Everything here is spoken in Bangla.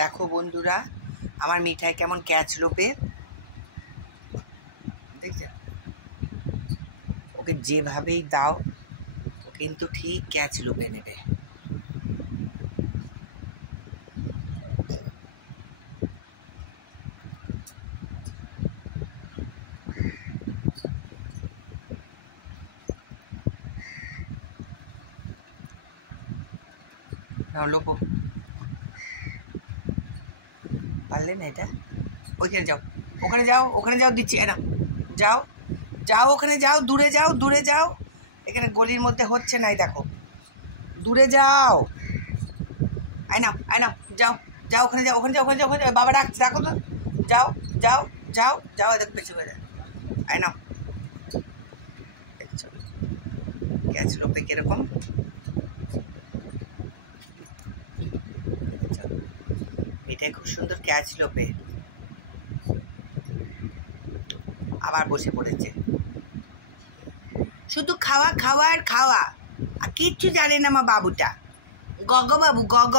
দেখো বন্ধুরা, আমার মিঠাই কেমন ক্যাচ লোপে, দেখছেন? ওকে যেভাবেই দাও ও কিন্তু ঠিক ক্যাচ লোপে নেবে। লোপো পারলে না এটা, ওইখানে যাও, ওখানে যাও, ওখানে যাও, দিচ্ছি না, যাও যাও, ওখানে যাও, দূরে যাও, দূরে যাও, এখানে গলির মধ্যে হচ্ছে নাই, দেখো দূরে যাও, আয় নাও, আয় নাও, যাও যাও, ওখানে যাও, ওখানে যাও, ওখানে যাও, ওখানে যাও, বাবা ডাকছে, দেখো তো, যাও যাও যাও যাও, দেখো পেছনে হয়ে যায়, আয় নাও। ক্যাচ লোপে কিরকম, এটাই খুব সুন্দর ক্যাচ লোপে। আবার বসে পড়েছে, শুধু খাওয়া খাওয়া আর খাওয়া, আর কিচ্ছু জানে না আমার বাবুটা, গগ বাবু, গগ।